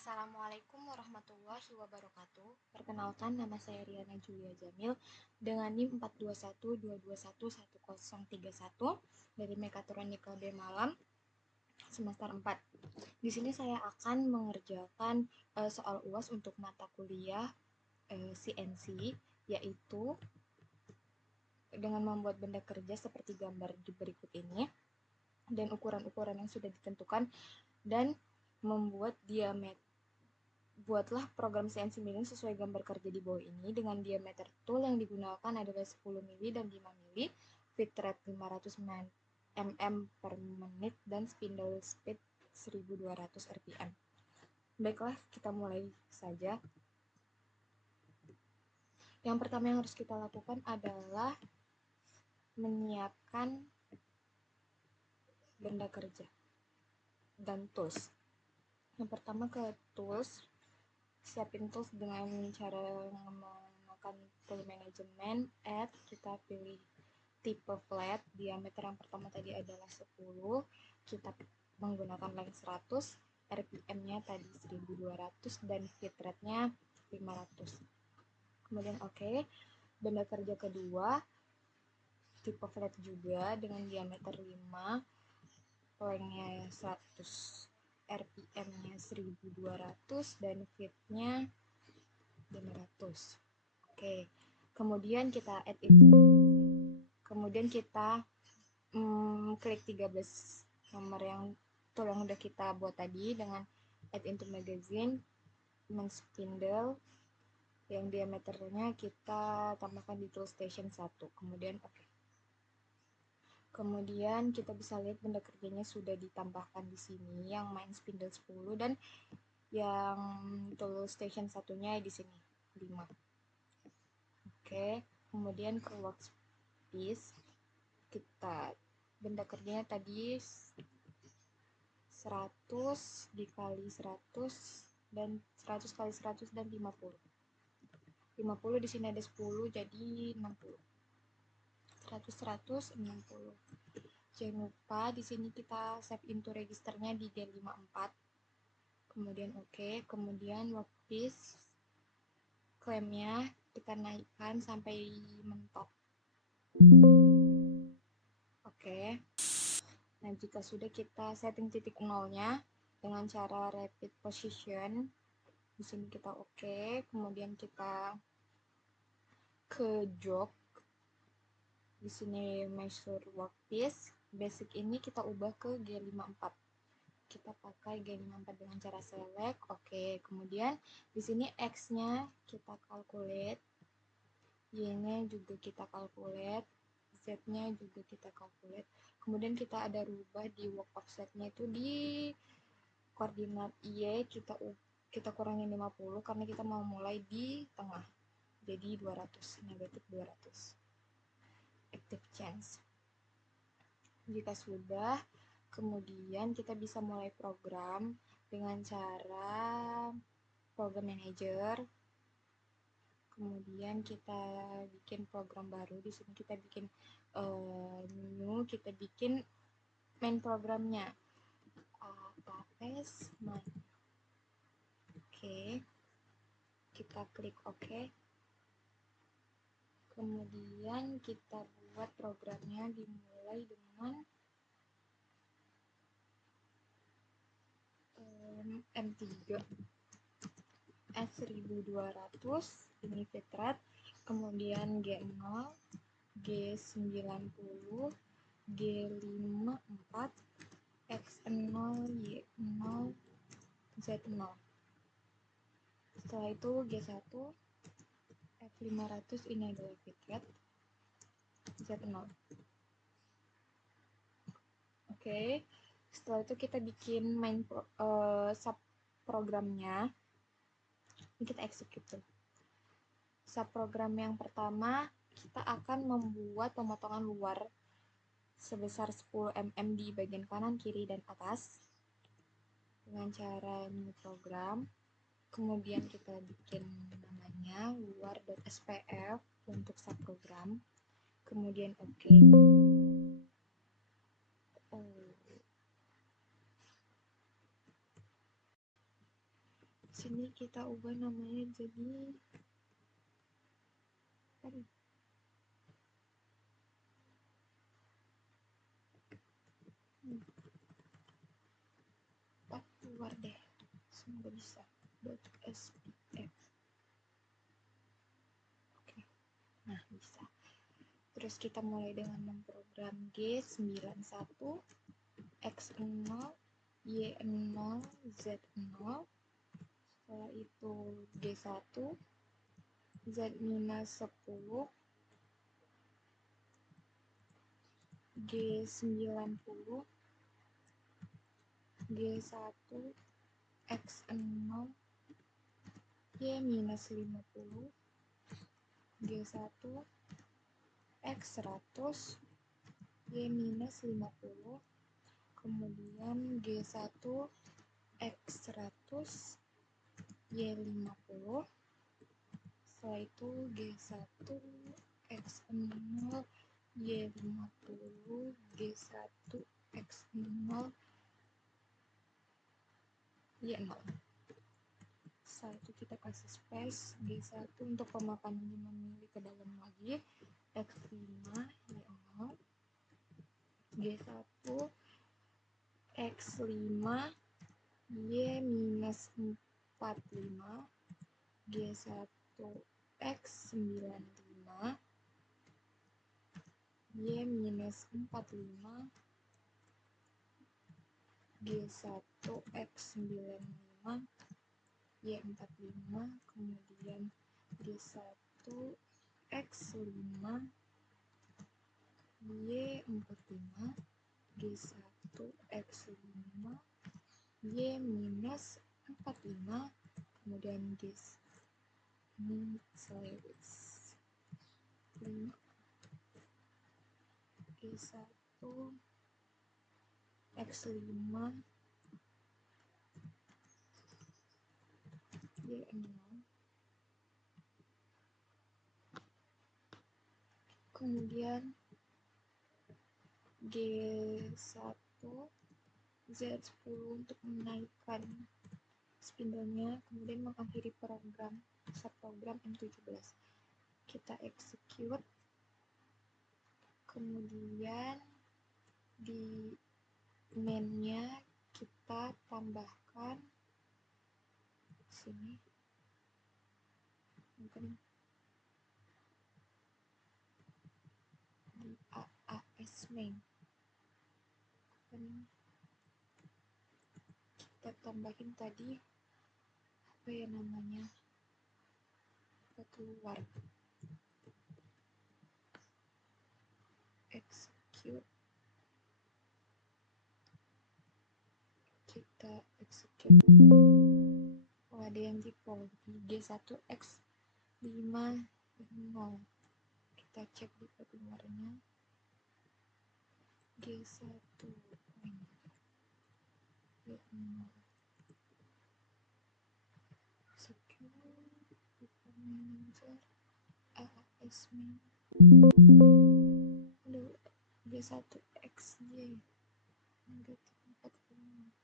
Assalamualaikum warahmatullahi wabarakatuh. Perkenalkan, nama saya Riana Julia Jamil dengan NIM 42122111031 dari Mekatronika B Malam semester 4. Di sini saya akan mengerjakan soal UAS untuk mata kuliah CNC, yaitu dengan membuat benda kerja seperti gambar di berikut ini dan ukuran-ukuran yang sudah ditentukan, dan membuat diameter. Buatlah program CNC milling sesuai gambar kerja di bawah ini dengan diameter tool yang digunakan adalah 10 mili dan 5 mili, feed rate 500 mm per menit, dan spindle speed 1200 rpm. Baiklah, kita mulai saja. Yang pertama yang harus kita lakukan adalah menyiapkan benda kerja dan tools. Yang pertama ke tools, siapin tools dengan cara menggunakan tool management. Add, kita pilih tipe flat, diameter yang pertama tadi adalah 10, kita menggunakan length 100, rpm-nya tadi 1200, dan feed rate-nya 500. Kemudian oke. Benda kerja kedua, tipe flat juga dengan diameter 5, length-nya 100, rpm-nya 1200, dan feed-nya 500. Oke. Kemudian kita add itu. Kemudian kita klik 13 nomor yang tool yang udah kita buat tadi dengan add into magazine, spindle yang diameternya kita tambahkan di tool station 1. Kemudian oke. Kemudian kita bisa lihat benda kerjanya sudah ditambahkan di sini, yang main spindle 10 dan yang tool station satunya di sini 5. Oke, kemudian ke workspace, kita benda kerjanya tadi 100 dikali 100 dan 100 kali 100 dan 50. 50 di sini ada 10 jadi 60. 100 100 60. Jangan lupa di sini kita save into registernya di D54. Kemudian oke. Kemudian workpiece klaimnya kita naikkan sampai mentok. Oke. Nah, jika sudah, kita setting titik nolnya dengan cara repeat position. Di sini kita oke. Kemudian kita ke jog. Di sini measure workpiece. Basic ini kita ubah ke G54. Kita pakai G54 dengan cara select. Oke. Kemudian di sini X-nya kita calculate. Y-nya juga kita calculate. Z-nya juga kita calculate. Kemudian kita ada rubah di work offset-nya itu di koordinat Y kita kurangin 50 karena kita mau mulai di tengah. Jadi 200, negatif 200. Active change. Jika sudah, kemudian kita bisa mulai program dengan cara program manager. Kemudian kita bikin program baru. Di sini kita bikin new, kita bikin main programnya. AKS main. Oke. Kita klik oke. Kemudian kita buat programnya, dimulai dengan M3 S1200, ini feed rate, kemudian G0, G90, G54, X0, Y0, Z0. Setelah itu G1, F500, ini adalah feed rate, Z0. Oke. Setelah itu kita bikin main subprogramnya. Ini kita execute. Subprogram yang pertama, kita akan membuat pemotongan luar sebesar 10 mm di bagian kanan, kiri, dan atas dengan cara new program. Kemudian kita bikin namanya luar.spf untuk subprogram. Kemudian oke. Sini kita ubah namanya jadi keluar deh, semoga bisa. .spf. Oke, nah bisa. Terus kita mulai dengan memprogram G91 X0 Y0 Z0. Setelah itu G1 Z-10 G90 G1 X0 Y-50 G1 X100 Y-50, kemudian G1 X100 Y50, setelah itu G1 X0 Y50 G1 X0 Y0. Setelah itu kita kasih space G1 untuk pemakanannya memilih ke dalam lagi X5 Y0 G1 X5 Y-45 G1 X95 Y-45 G1 X95 Y45, kemudian G1 X5 Y45 G1 X5 Y-45, kemudian ini series 5 G1 X5 Y0, kemudian G1 Z10 untuk menaikkan spindle-nya, kemudian mengakhiri program subprogram M17. Kita execute, kemudian di main-nya kita tambahkan sini mungkin di AAS main kita tambahin tadi apa ya namanya, kita keluar execute, kita execute. Oh, ada yang default G1 X5 0. Kita cek di keluarnya G1 secure manager AAS main G1 XY negatif 45.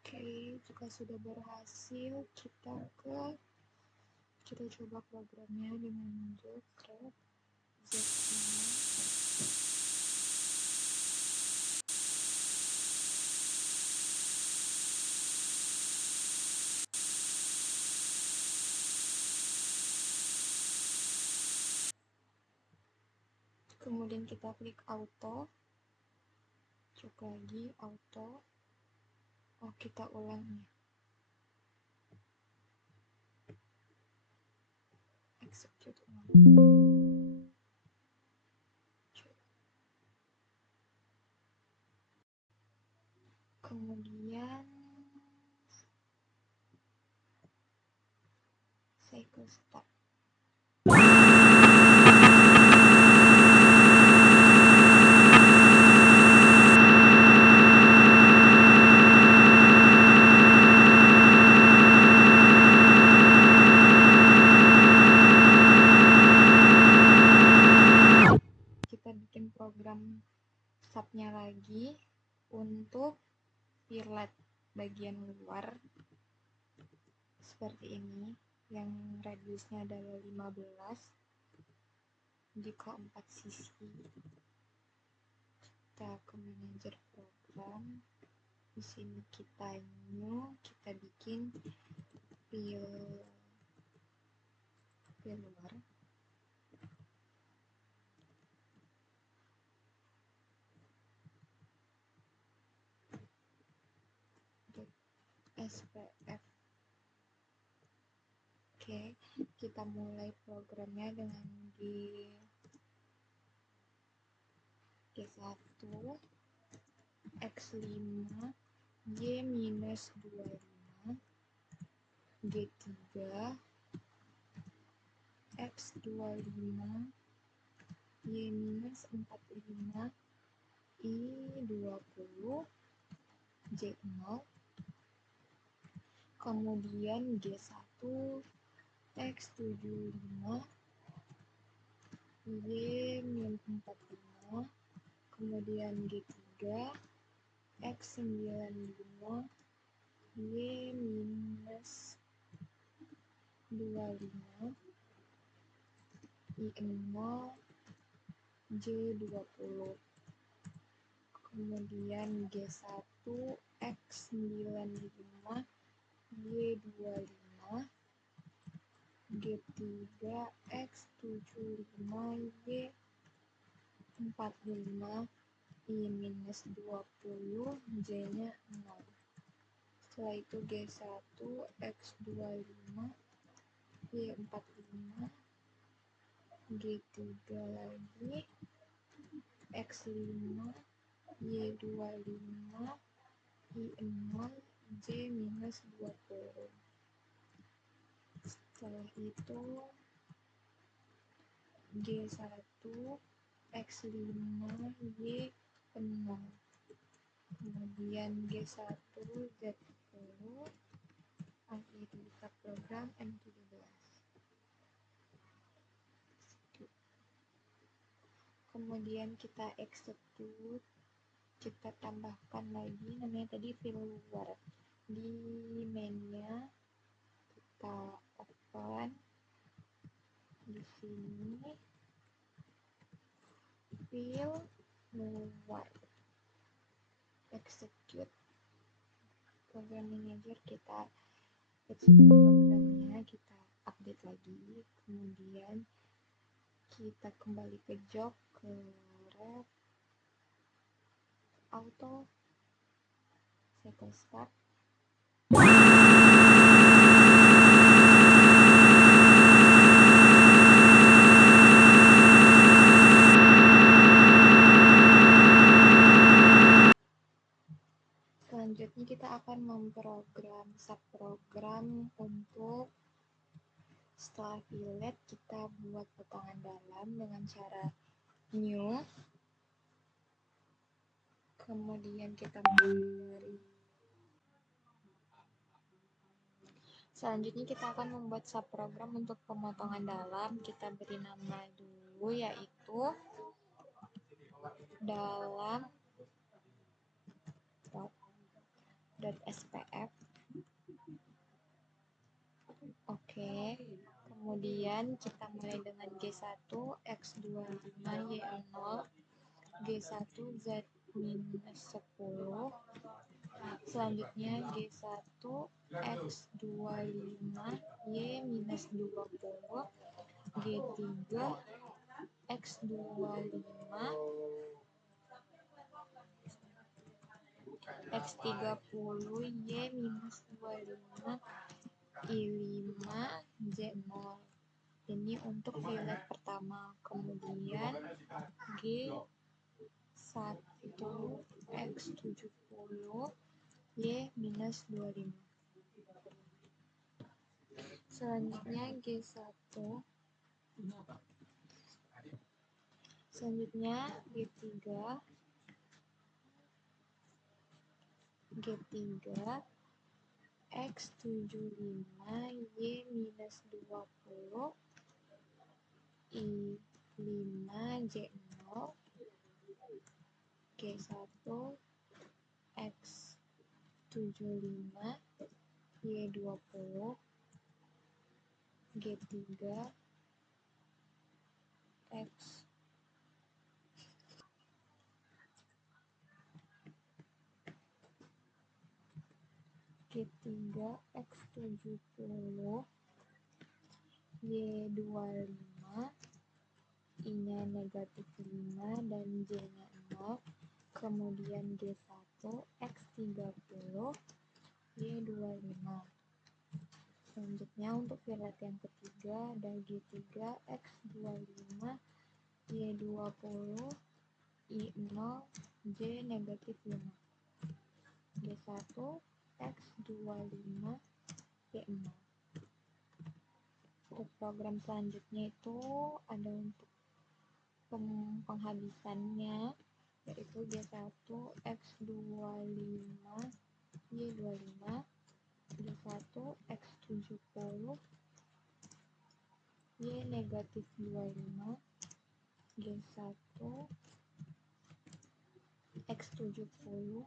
Oke, jika sudah berhasil, kita coba programnya dengan Jcreate kemudian kita klik auto, cek lagi auto. Oh, kita ulang ya, execute ulang. Kemudian cycle start. Kita bikin program subnya lagi untuk pilot bagian luar seperti ini, yang radiusnya adalah 15 di keempat sisi. Kita ke manajer program, di sini kita new, kita bikin pil luar. SPF. Oke, kita mulai programnya dengan G1 X5 Y-25 G3 X25 Y-45 I20 J0, kemudian G1 X75 Y-45, kemudian G3 X95 Y-25 I0 J20, kemudian G1 X95 Y25 G3 X75 Y45 I-20 J-nya 0. Setelah itu G1 X25 Y45 G3 lagi X5 Y25 I0 J-20. Setelah itu G1 X5 Y0, kemudian G1 Z10. Akhiri kita program M17. Kemudian kita execute, kita tambahkan lagi namanya tadi file luar. Di mainnya kita open, di sini file luar, execute program manager, kita execute programnya, kita update lagi, kemudian kita kembali ke job, ke ref, auto, cycle start. Selanjutnya kita akan memprogram subprogram untuk setelah pilot kita buat potongan dalam dengan cara new, kemudian kita beri. Selanjutnya kita akan membuat subprogram untuk pemotongan dalam. Kita beri nama dulu yaitu dalam .spf. Oke, kemudian kita mulai dengan G1 X25 Y0 G1 Z-10, selanjutnya G1 X25 Y-20 G3 X25 X30 Y-25 I5 Z0. Ini untuk pilot pertama. Kemudian G1 X70 Y minus 25. Selanjutnya G1. Selanjutnya G3. X75 Y minus 20 I5 J0 G1 X75 Y20 G3 X G3 X70 Y25 I-nya negatif 5 dan J-nya 0. Kemudian G1 X30 Y25. Selanjutnya untuk variat yang ketiga ada G3 X25 Y20 I0 J negatif 5. G1 X25 Y0. Untuk program selanjutnya itu ada untuk penghabisannya, yaitu G1 X25 Y25 G1 X70 Y negatif 25 G1 X70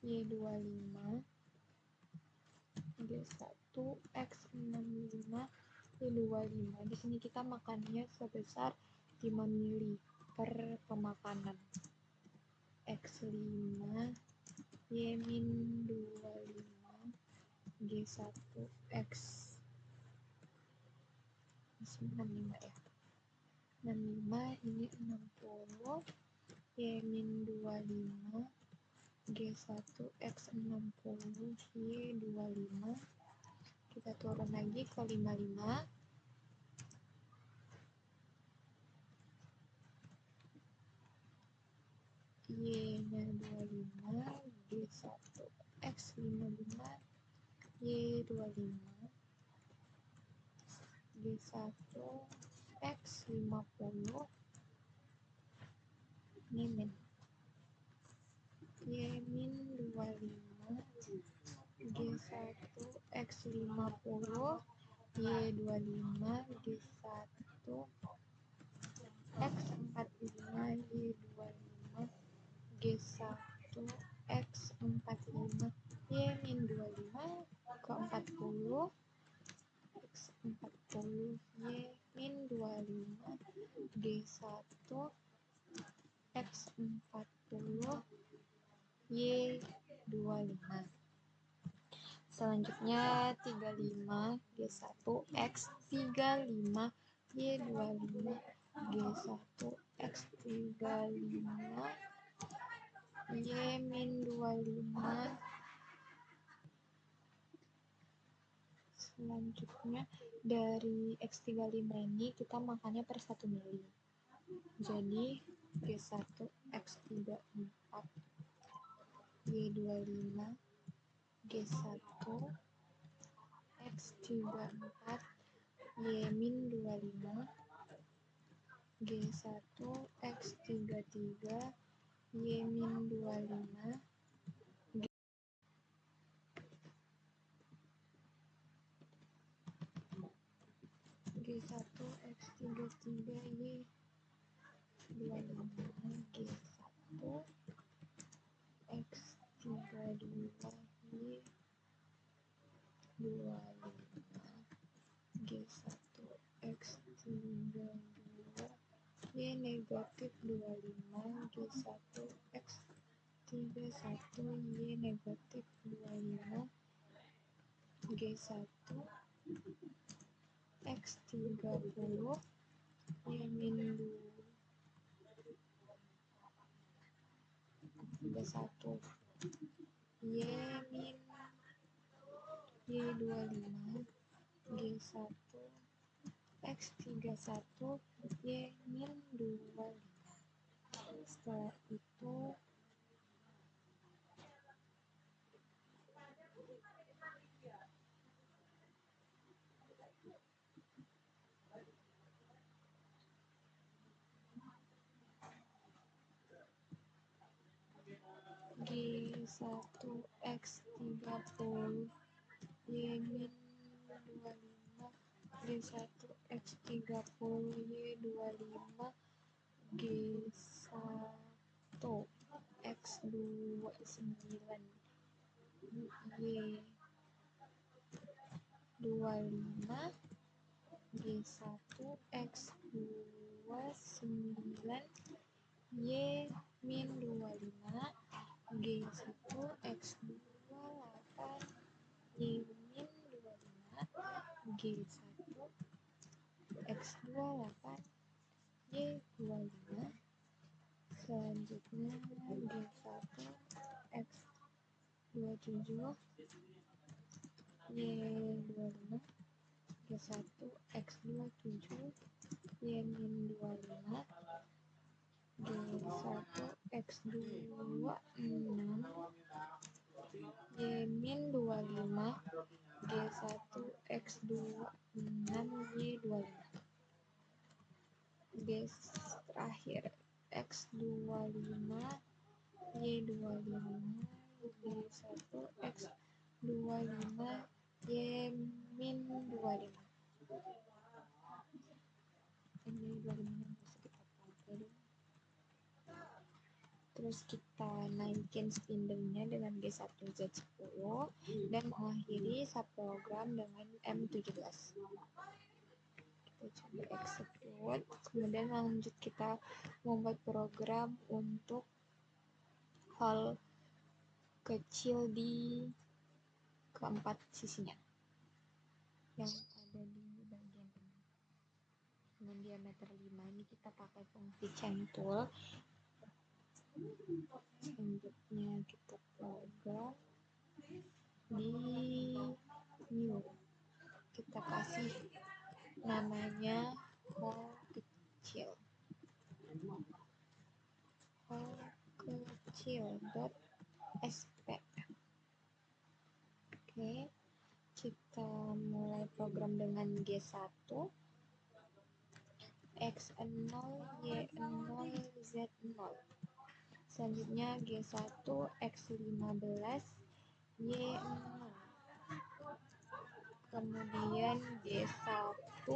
Y25 G1 X65 Y25. Di sini kita makannya sebesar 5 mili per pemakanan. X5 Y-25 G1 X 65 ya. 65 ini 60 Y-25 G1 X60 Y25. Kita turun lagi ke 55 Y-nya 25 G1 X55 Y25 G1 X50 ini min Y-25 G1 X50 Y25 G1 X45 Y25 G1 X45 Y-25 ke 40 X40 Y-25 G1 X40 Y25. Selanjutnya 35 G1 X35 Y25 G1 X35 Y-25. Selanjutnya dari X35 ini kita makannya per 1 mili. Jadi G1 X34 Y25 G1 X34 Y-25 G1 X33 Y-25 G1 X33 Y25 G1 X32 Y25 G1 X32 Y negatif 25 G1 X31 Y negatif 25 G1 X30 Y min 31 Y min Y25 G1 X31 Y min 25. Setelah itu G1 X 30 Y min 25 G1 X 30 Y 25 G1 X 29 Y 25 G1 X 29 Y min 25 G1 X 28 Y min 25 G1 X 28 Y 25. Selanjutnya G1 X 27 Y 25 G1 X 27 Y min 25 G1 X 26 Y min 25 G1 X 26 Y 25. Terakhir X 25 Y 25 G1 X 25 Y min 25. Ini 25 bisa kita pakai dulu. Terus kita naikin spindelnya dengan G1Z10 dan mengakhiri subprogram dengan M17. Kita coba execute, kemudian lanjut kita membuat program untuk hal kecil di keempat sisinya yang ada di bagian ini dengan diameter 5. Ini kita pakai fungsi chain tool. Selanjutnya kita program di new, kita kasih namanya hal kecil dot sp. Oke, kita mulai program dengan G1 X0 Y0 Z0. Selanjutnya G1 X15 Y0. Kemudian G1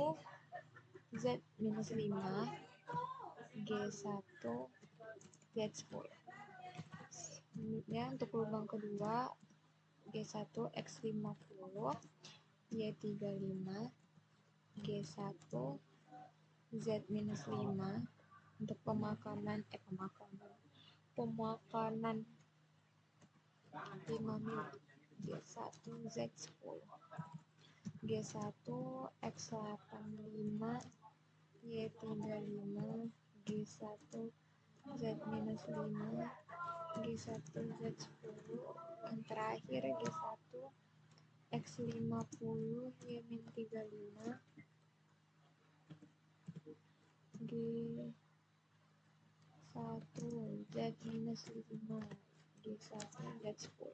Z-5 G1 Z10. Selanjutnya untuk lubang kedua G1 X50 Y35 G1 Z-5 untuk pemakanan 5 mil G1 Z10 G1 X85 Y35 G1 Z-5 G1 Z10. Yang terakhir G1 X50 Y-35 G1 Z-5 G1 Z10.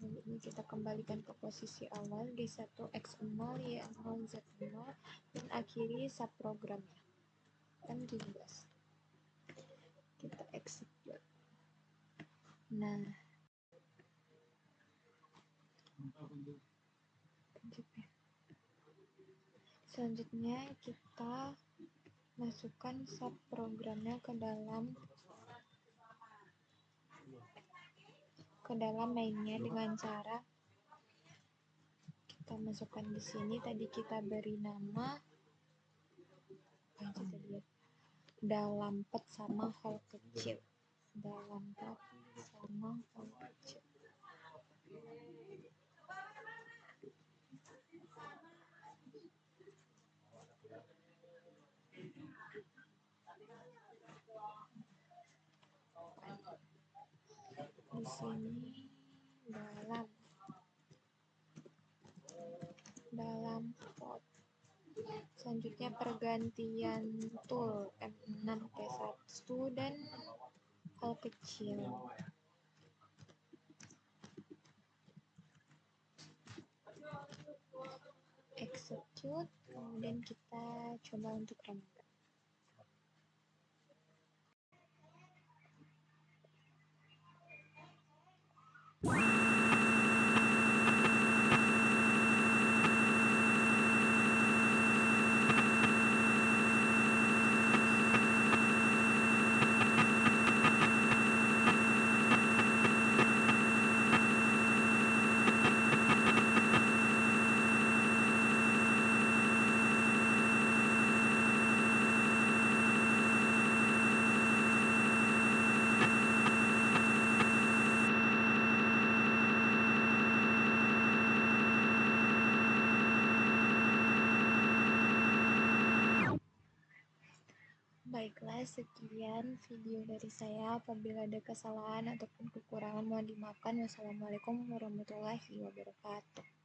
Selanjutnya kita kembalikan ke posisi awal G1 X0 Y0 Z0 dan akhiri subprogramnya M17. Kita execute. Nah, selanjutnya kita masukkan subprogramnya ke dalam mainnya dengan cara kita masukkan di sini. Tadi kita beri nama dalam pet sama hal kecil. Dalam pet sama hal kecil. Di sini dalam pot. Selanjutnya pergantian tool M6P1 dan hal kecil. Execute, kemudian kita coba untuk run. sekian video dari saya. Apabila ada kesalahan ataupun kekurangan mohon dimaafkan. Wassalamualaikum warahmatullahi wabarakatuh.